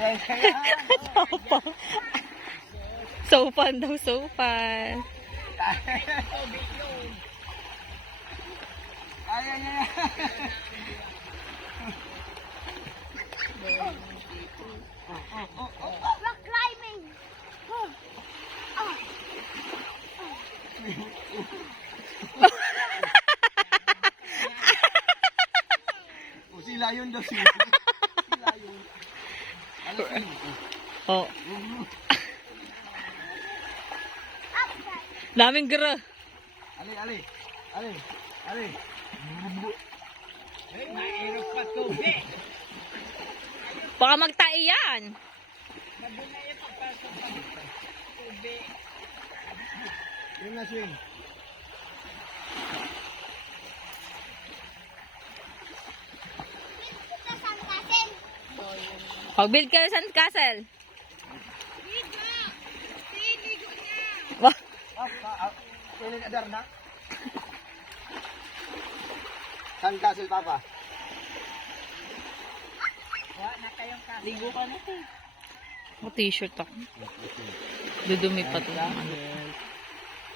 Kaya kaya. Tapang. Sopan daw, sopan. Kaya niya. Rock climbing. O sila yun daw sila. Sila yun. Ano sila? Oh. Daming gra. Ali, ali. Ali. Ali. Hey, mairok pa to, be. Baka magtai yan. Yun na swing. Pag-build kayo sa sandcastle. Wah. Piling adar na. Sandcastle, Papa. Ligo ka na ito. T-shirt ako. Dudumi pa ito.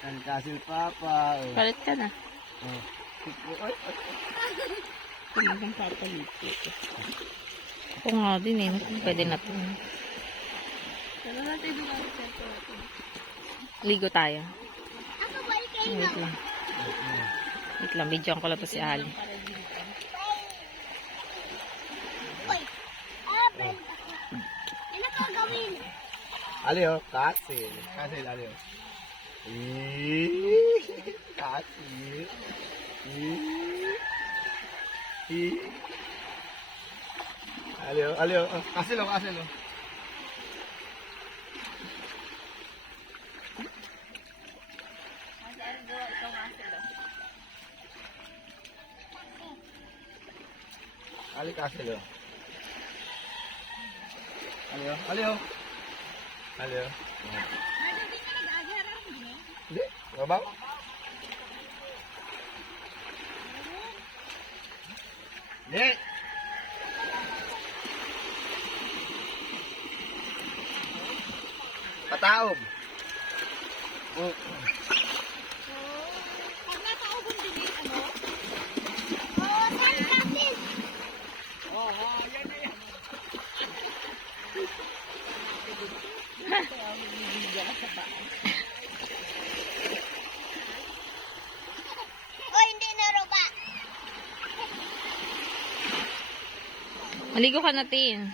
Sandcastle, Papa. Palit ka na. Oy, Kung papalit ito. Ako nga din eh. Pwede na ito. Ligo tayo. Wait lang. Wait lang. Videoan ko lang to si Ali. Ano ka gawin? ali oh, castle. Castle, ali oh. Castle. Ali oh. Castle oh, castle oh. Ali castle oh. Ali oh. Ali oh. Hindi, babaw. Hindi. Pataog. Pag nakaubon din ano? Oo, sandcastle. Oy, hindi na roba. Maligo ka natin.